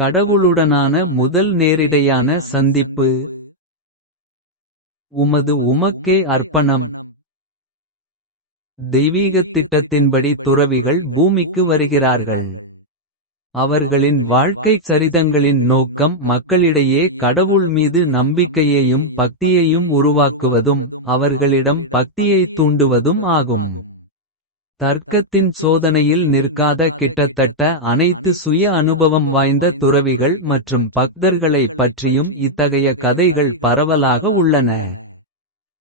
கடவுளுடனான முதல் நேரிடையான சந்திப்பு உமது உமக்கே அர்ப்பணம் தெய்வீகத் திட்டத்தின்படி துறவிகள் பூமிக்கு வருகிறார்கள். அவர்களின் வாழ்க்கைச் சரிதங்களின் நோக்கம் மக்களிடையே கடவுள் மீது நம்பிக்கையையும் பக்தியையும் உருவாக்குவதும் அவர்களிடம் பக்தியைத் தூண்டுவதும் ஆகும். தர்க்கத்தின் சோதனையில் நிற்காத கிட்டத்தட்ட அனைத்து சுய அனுபவம் வாய்ந்த துறவிகள் மற்றும் பக்தர்களைப் பற்றியும் இத்தகைய கதைகள் பரவலாக உள்ளன.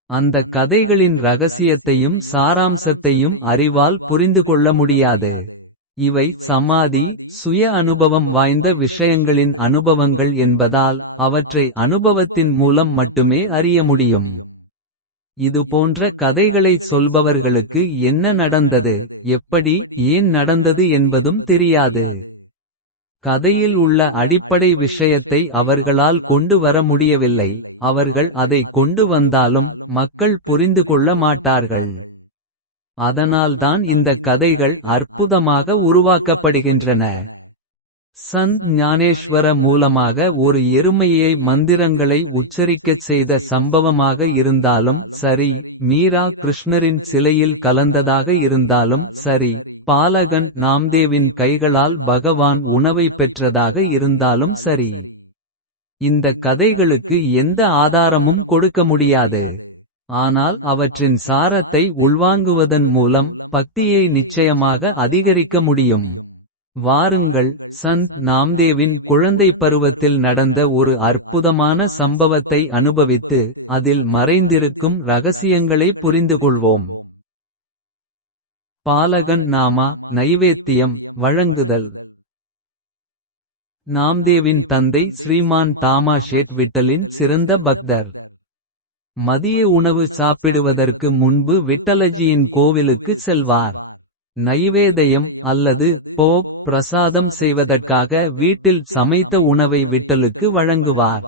அந்தக் கதைகளின் ரகசியத்தையும் சாராம்சத்தையும் அறிவால் புரிந்துகொள்ள முடியாது. இவை சமாதி சுய அனுபவம் வாய்ந்த விஷயங்களின் அனுபவங்கள் என்பதால் அவற்றை அனுபவத்தின் மூலம் மட்டுமே அறிய முடியும். இது போன்ற கதைகளைச் சொல்பவர்களுக்கு என்ன நடந்தது எப்படி ஏன் நடந்தது என்பதும் தெரியாது. கதையில் உள்ள அடிப்படை விஷயத்தை அவர்களால் கொண்டு வர முடியவில்லை. அவர்கள் அதை கொண்டு வந்தாலும் மக்கள் புரிந்து கொள்ள மாட்டார்கள். அதனால்தான் இந்த கதைகள் அற்புதமாக உருவாக்கப்படுகின்றன. சந்த் ஞானேஸ்வர மூலமாக ஒரு எருமையை மந்திரங்களை உச்சரிக்கச் செய்த சம்பவமாக இருந்தாலும் சரி. மீரா கிருஷ்ணரின் சிலையில் கலந்ததாக இருந்தாலும் சரி. பாலகன் நாம்தேவின் கைகளால் பகவான் உணவை பெற்றதாக இருந்தாலும் சரி. இந்த கதைகளுக்கு எந்த ஆதாரமும் கொடுக்க முடியாது. ஆனால் அவற்றின் சாரத்தை உள்வாங்குவதன் மூலம் பக்தியை நிச்சயமாக அதிகரிக்க முடியும். வாருங்கள் சந்த் நாம்தேவின் குழந்தைப் பருவத்தில் நடந்த ஒரு அற்புதமான சம்பவத்தை அனுபவித்து. அதில் மறைந்திருக்கும் ரகசியங்களை புரிந்துகொள்வோம். பாலகன் நாமா நைவேத்தியம் வழங்குதல். நாம்தேவின் தந்தை ஸ்ரீமான் தாமா ஷேட் விட்டலின் சிறந்த பக்தர். மதிய உணவு சாப்பிடுவதற்கு முன்பு விட்டலஜியின் கோவிலுக்கு செல்வார். நைவேதயம் அல்லது போக் பிரசாதம் செய்வதற்காக வீட்டில் சமைத்த உணவை விட்டலுக்கு வழங்குவார்.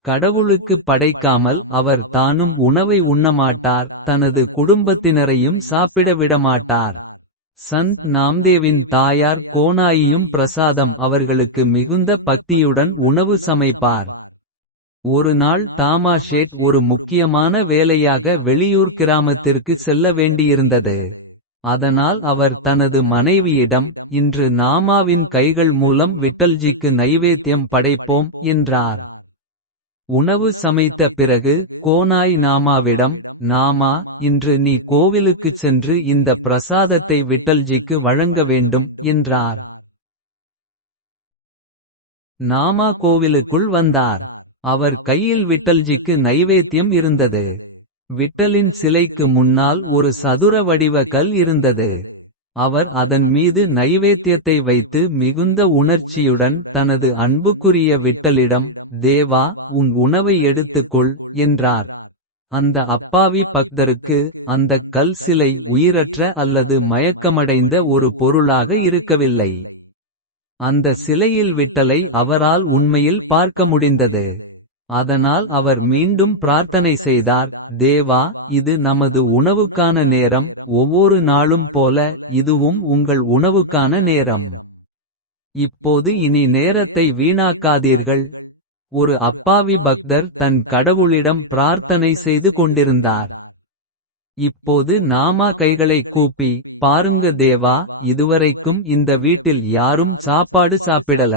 கடவுளுக்கு படைக்காமல் அவர் தானும் உணவை உண்ணமாட்டார். தனது குடும்பத்தினரையும் சாப்பிட விடமாட்டார். சந்த் நாம்தேவின் தாயார் கோனாயியும் பிரசாதம் அவர்களுக்கு மிகுந்த பக்தியுடன் உணவு சமைப்பார். ஒரு நாள் தாமா ஷேட் ஒரு முக்கியமான வேலையாக வெளியூர் கிராமத்திற்கு செல்ல வேண்டியிருந்தது. அதனால் அவர் தனது மனைவியிடம் இன்று நாமாவின் கைகள் மூலம் விட்டல்ஜிக்கு நைவேத்தியம் படைப்போம் என்றார். உணவு சமைத்த பிறகு கோனாய் நாமாவிடம் நாமா இன்று நீ கோவிலுக்குச் சென்று இந்த பிரசாதத்தை விட்டல்ஜிக்கு வழங்க வேண்டும் என்றார். நாமா கோவிலுக்குள் வந்தார். அவர் கையில் விட்டல்ஜிக்கு நைவேத்தியம் இருந்தது. விட்டலின் சிலைக்கு முன்னால் ஒரு சதுர வடிவ கல் இருந்தது. அவர் அதன் மீது நைவேத்தியத்தை வைத்து மிகுந்த உணர்ச்சியுடன் தனது அன்புக்குரிய விட்டலிடம் தேவா உன் உணவை எடுத்துக்கொள் என்றார். அந்த அப்பாவி பக்தருக்கு அந்தக் கல் சிலை உயிரற்ற அல்லது மயக்கமடைந்த ஒரு பொருளாக இருக்கவில்லை. அந்த சிலையில் விட்டலை அவரால் உண்மையில் பார்க்க முடிந்தது. அதனால் அவர் மீண்டும் பிரார்த்தனை செய்தார் தேவா இது நமது உணவுக்கான நேரம் ஒவ்வொரு நாளும் போல இதுவும் உங்கள் உணவுக்கான நேரம். இப்போது இனி நேரத்தை வீணாக்காதீர்கள். ஒரு அப்பாவி பக்தர் தன் கடவுளிடம் பிரார்த்தனை செய்து கொண்டிருந்தார். இப்போது நாமா கைகளை கூப்பி பாருங்க தேவா இதுவரைக்கும் இந்த வீட்டில் யாரும் சாப்பாடு சாப்பிடல.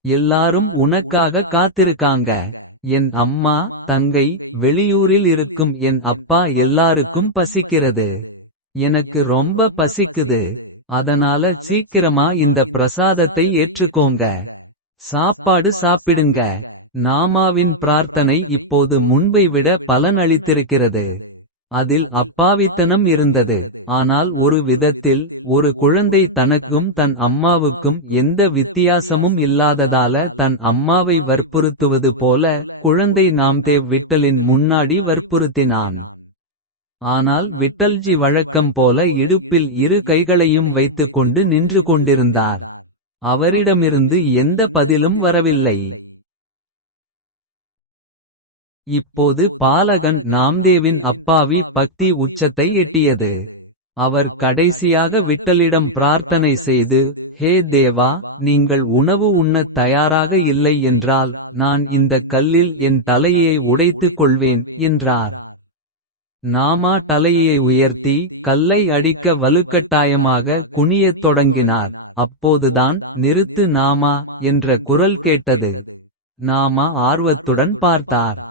எல்லாரும் உனக்காக காத்திருக்காங்க. என் அம்மா தங்கை வெளியூரில் இருக்கும் என் அப்பா எல்லாருக்கும் பசிக்கிறது. எனக்கு ரொம்ப பசிக்குது. அதனால சீக்கிரமா இந்த பிரசாதத்தை ஏற்றுக்கோங்க. சாப்பாடு சாப்பிடுங்க. நாமாவின் பிரார்த்தனை இப்போது முன்பை விட பலன் அளித்திருக்கிறது. அதில் அப்பாவித்தனம் இருந்தது ஆனால் ஒரு விதத்தில் ஒரு குழந்தை தனக்கும் தன் அம்மாவுக்கும் எந்த வித்தியாசமும் இல்லாததால தன் அம்மாவை வற்புறுத்துவது போல குழந்தை நாம்தேவ் விட்டலின் முன்னாடி வற்புறுத்தினான். ஆனால் விட்டல்ஜி வழக்கம் போல இடுப்பில் இரு கைகளையும் வைத்துக் கொண்டு நின்று கொண்டிருந்தார். அவரிடமிருந்து எந்த பதிலும் வரவில்லை. இப்போது பாலகன் நாம்தேவின் அப்பாவி பக்தி உச்சத்தை எட்டியது. அவர் கடைசியாக விட்டலிடம் பிரார்த்தனை செய்து ஹே தேவா நீங்கள் உணவு உண்ணத் தயாராக இல்லை என்றால் நான் இந்தக் கல்லில் என் தலையை உடைத்துக் கொள்வேன் என்றார். நாமா தலையை உயர்த்தி கல்லை அடிக்க வலுக்கட்டாயமாக குனியத் தொடங்கினார். அப்போதுதான் நிறுத்து நாமா என்ற குரல் கேட்டது. நாமா ஆர்வத்துடன் பார்த்தார்.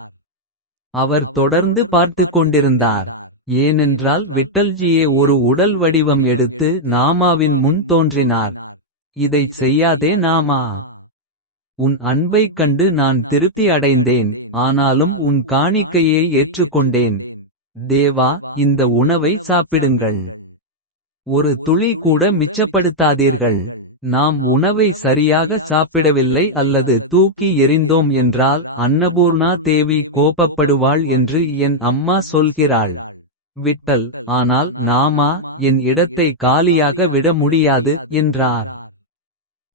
அவர் தொடர்ந்து பார்த்துக் கொண்டிருந்தார். ஏனென்றால் விட்டல்ஜியே ஒரு உடல் வடிவம் எடுத்து நாமாவின் முன் தோன்றினார். இதைச் செய்யாதே நாமா. உன் அன்பைக் கண்டு நான் திருப்தி அடைந்தேன். ஆனாலும் உன் காணிக்கையை ஏற்றுக்கொண்டேன். தேவா இந்த உணவை சாப்பிடுங்கள். ஒரு துளி கூட மிச்சப்படுத்தாதீர்கள். நாம் உணவை சரியாக சாப்பிடவில்லை அல்லது தூக்கி எறிந்தோம் என்றால் அன்னபூர்ணா தேவி கோபப்படுவாள் என்று என் அம்மா சொல்கிறாள். விட்டல் ஆனால் நாமா என் இடத்தை காலியாக விட முடியாது என்றார்.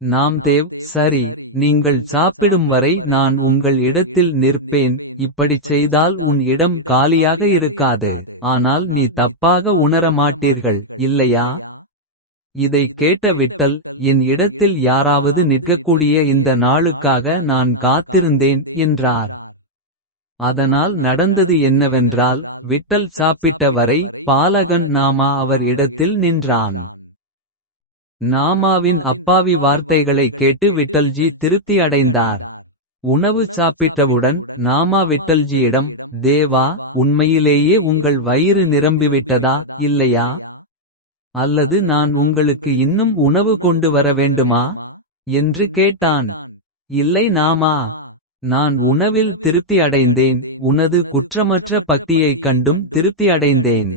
நாம்தேவ் சரி நீங்கள் சாப்பிடும் வரை நான் உங்கள் இடத்தில் நிற்பேன். இப்படிச் செய்தால் உன் இடம் காலியாக இருக்காது. ஆனால் நீ தப்பாக உணர மாட்டீர்கள் இல்லையா. இதைக் கேட்ட விட்டல் என் இடத்தில் யாராவது நிற்கக்கூடிய இந்த நாளுக்காக நான் காத்திருந்தேன் என்றார். அதனால் நடந்தது என்னவென்றால் விட்டல் சாப்பிட்ட வரை பாலகன் நாமா அவர் இடத்தில் நின்றான். நாமாவின் அப்பாவி வார்த்தைகளைக் கேட்டு விட்டல்ஜி திருப்தி அடைந்தார். உணவு சாப்பிட்டவுடன் நாமா விட்டல்ஜியிடம் தேவா உண்மையிலேயே உங்கள் வயிறு நிரம்பிவிட்டதா இல்லையா. அல்லது நான் உங்களுக்கு இன்னும் உணவு கொண்டு வர வேண்டுமா. என்று கேட்டான். இல்லை நாமா. நான் உணவில் திருப்தி அடைந்தேன் உனது குற்றமற்ற பக்தியைக் கண்டும் திருப்தி அடைந்தேன்.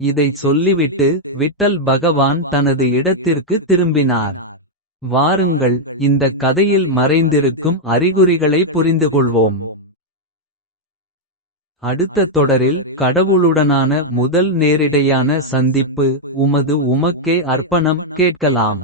இதைச் சொல்லிவிட்டு விட்டல் பகவான் தனது இடத்திற்கு திரும்பினார். வாருங்கள் இந்தக் கதையில் மறைந்திருக்கும் அறிகுறிகளை புரிந்துகொள்வோம். அடுத்த தொடரில் கடவுளுடனான முதல் நேரிடையான சந்திப்பு உமது உமக்கே அர்ப்பணம் கேட்கலாம்.